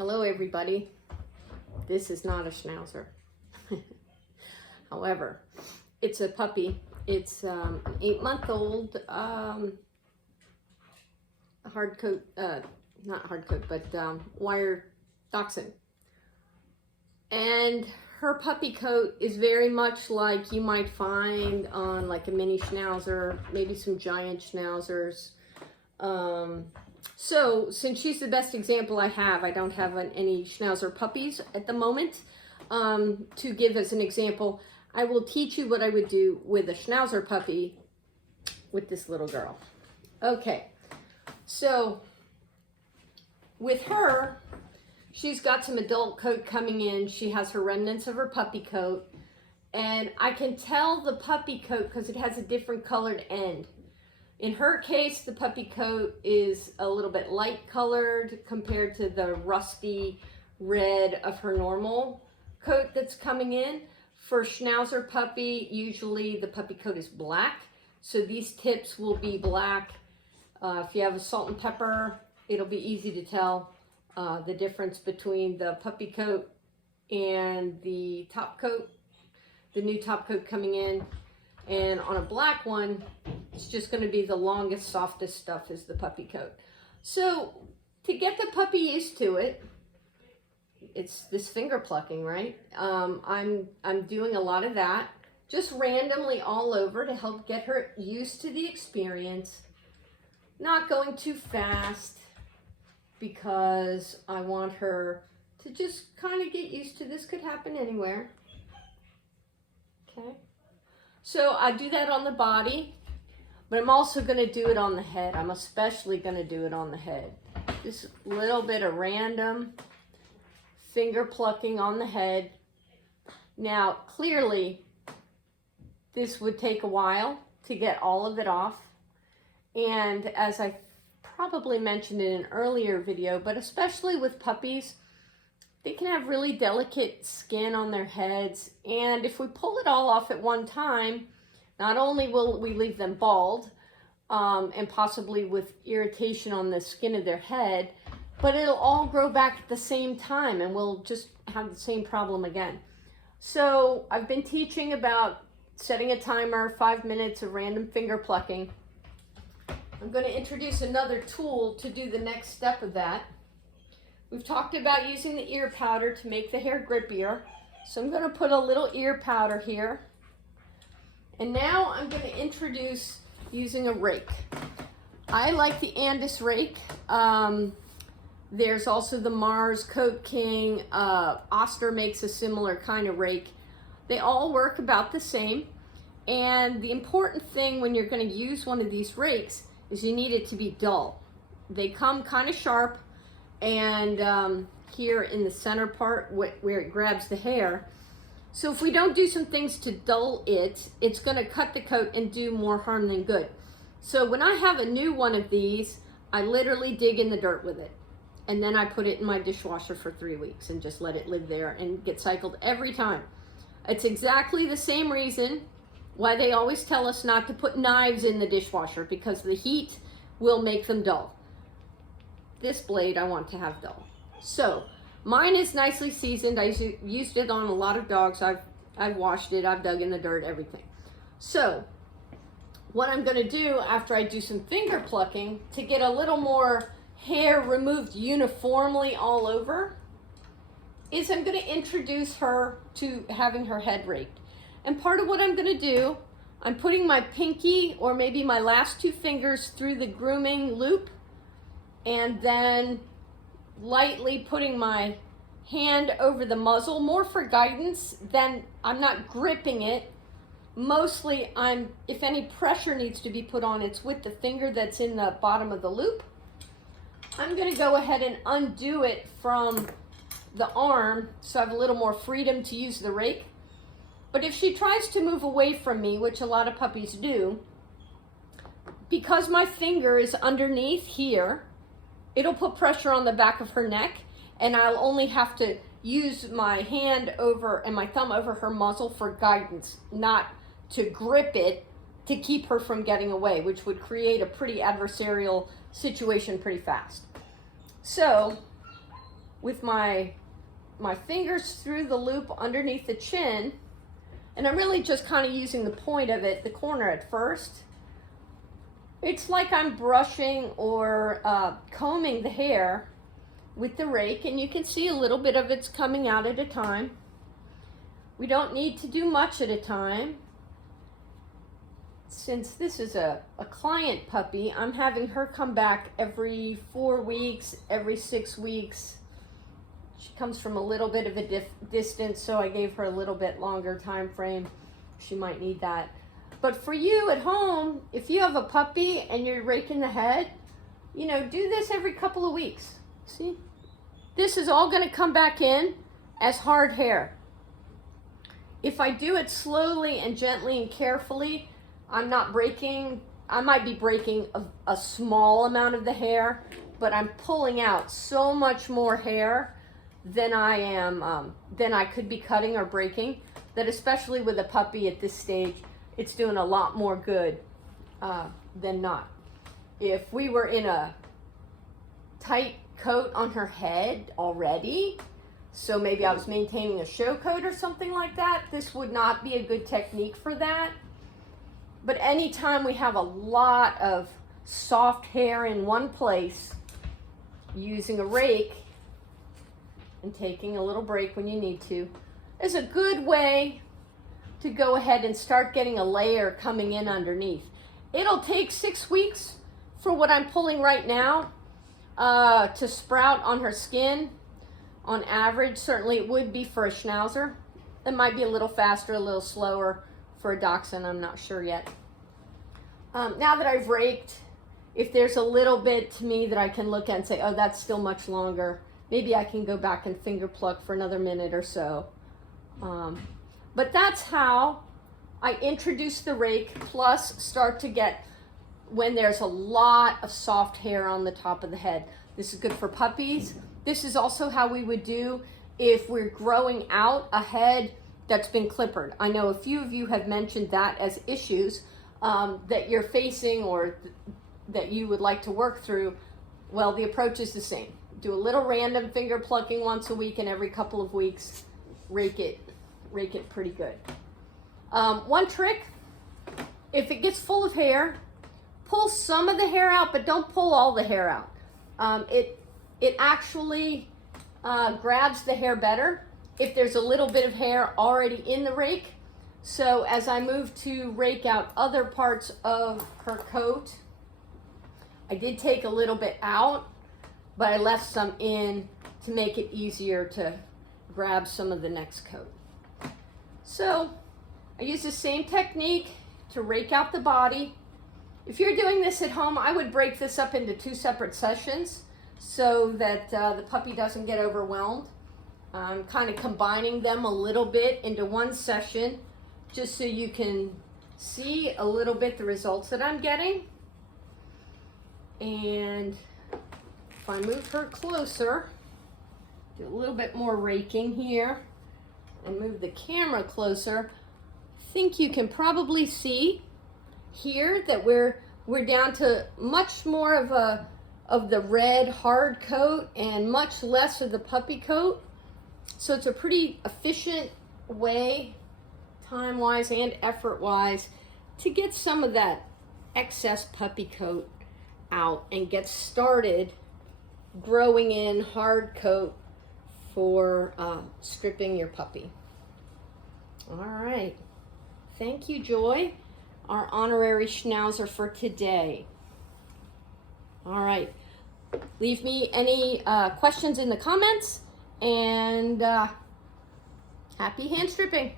Hello everybody. This is not a schnauzer. However, it's a puppy. It's an 8-month-old hard coat, not hard coat, but wire dachshund. And her puppy coat is very much like you might find on like a mini schnauzer, maybe some giant schnauzers. So since she's the best example I have, I don't have any schnauzer puppies at the moment. To give as an example, I will teach you what I would do with a schnauzer puppy with this little girl. Okay, so with her, she's got some adult coat coming in. She has her remnants of her puppy coat. And I can tell the puppy coat because it has a different colored end. In her case, the puppy coat is a little bit light colored compared to the rusty red of her normal coat that's coming in. For schnauzer puppy, usually the puppy coat is black. So these tips will be black. If you have a salt and pepper, it'll be easy to tell the difference between the puppy coat and the top coat, the new top coat coming in. And on a black one, it's just going to be the longest, softest stuff is the puppy coat. So to get the puppy used to it, it's this finger plucking, right? I'm doing a lot of that, just randomly all over to help get her used to the experience. Not going too fast because I want her to just kind of get used to this. Could happen anywhere. Okay. So I do that on the body, but I'm also going to do it on the head. I'm especially going to do it on the head. Just a little bit of random finger plucking on the head. Now, clearly, this would take a while to get all of it off. And as I probably mentioned in an earlier video, but especially with puppies, they can have really delicate skin on their heads, and if we pull it all off at one time, not only will we leave them bald and possibly with irritation on the skin of their head, but it'll all grow back at the same time and we'll just have the same problem again. So I've been teaching about setting a timer, 5 minutes of random finger plucking. I'm going to introduce another tool to do the next step of that. We've talked about using the ear powder to make the hair grippier. So I'm going to put a little ear powder here. And now I'm going to introduce using a rake. I like the Andis rake. There's also the Mars Coat King. Oster makes a similar kind of rake. They all work about the same. And the important thing when you're going to use one of these rakes is you need it to be dull. They come kind of sharp. And here in the center part where it grabs the hair. So if we don't do some things to dull it, it's going to cut the coat and do more harm than good. So when I have a new one of these, I literally dig in the dirt with it. And then I put it in my dishwasher for 3 weeks and just let it live there and get cycled every time. It's exactly the same reason why they always tell us not to put knives in the dishwasher, because the heat will make them dull. This blade I want to have dull. So mine is nicely seasoned. I used it on a lot of dogs. I've washed it, I've dug in the dirt, everything. So what I'm going to do after I do some finger plucking to get a little more hair removed uniformly all over is I'm going to introduce her to having her head raked. And part of what I'm going to do, I'm putting my pinky or maybe my last 2 fingers through the grooming loop, and then lightly putting my hand over the muzzle, more for guidance than I'm not gripping it. Mostly if any pressure needs to be put on, it's with the finger that's in the bottom of the loop. I'm going to go ahead and undo it from the arm so I have a little more freedom to use the rake. But if she tries to move away from me, which a lot of puppies do, because my finger is underneath here, it'll put pressure on the back of her neck, and I'll only have to use my hand over and my thumb over her muzzle for guidance, not to grip it to keep her from getting away, which would create a pretty adversarial situation pretty fast. So with my fingers through the loop underneath the chin, and I'm really just kind of using the point of it, the corner at first. It's like I'm brushing or combing the hair with the rake, and you can see a little bit of it's coming out at a time. We don't need to do much at a time. Since this is a client puppy, I'm having her come back every 4 weeks, every 6 weeks. She comes from a little bit of a distance, so I gave her a little bit longer time frame. She might need that. But for you at home, if you have a puppy and you're raking the head, you know, do this every couple of weeks. See? This is all going to come back in as hard hair. If I do it slowly and gently and carefully, I'm not breaking. I might be breaking a small amount of the hair, but I'm pulling out so much more hair than I could be cutting or breaking, that especially with a puppy at this stage, it's doing a lot more good than not. If we were in a tight coat on her head already, so maybe I was maintaining a show coat or something like that, this would not be a good technique for that. But anytime we have a lot of soft hair in one place, using a rake and taking a little break when you need to is a good way to go ahead and start getting a layer coming in underneath. It'll take 6 weeks for what I'm pulling right now to sprout on her skin. On average, certainly it would be for a Schnauzer. It might be a little faster, a little slower for a Dachshund, I'm not sure yet. Now that I've raked, if there's a little bit to me that I can look at and say, oh, that's still much longer, maybe I can go back and finger pluck for another minute or so. But that's how I introduce the rake, plus start to get when there's a lot of soft hair on the top of the head. This is good for puppies. This is also how we would do if we're growing out a head that's been clippered. I know a few of you have mentioned that as issues that you're facing or that you would like to work through. Well, the approach is the same. Do a little random finger plucking once a week, and every couple of weeks, rake it pretty good. One trick, if it gets full of hair, pull some of the hair out, but don't pull all the hair out. It actually grabs the hair better if there's a little bit of hair already in the rake. So as I move to rake out other parts of her coat, I did take a little bit out, but I left some in to make it easier to grab some of the next coat. So I use the same technique to rake out the body. If you're doing this at home, I would break this up into 2 separate sessions so that the puppy doesn't get overwhelmed. I'm kind of combining them a little bit into one session just so you can see a little bit the results that I'm getting. And if I move her closer, do a little bit more raking here, and move the camera closer, I think you can probably see here that we're down to much more of the red hard coat and much less of the puppy coat. So it's a pretty efficient way, time-wise and effort-wise, to get some of that excess puppy coat out and get started growing in hard coat for stripping your puppy. All right. Thank you, Joy, our honorary Schnauzer for today. All right. Leave me any questions in the comments, and happy hand stripping.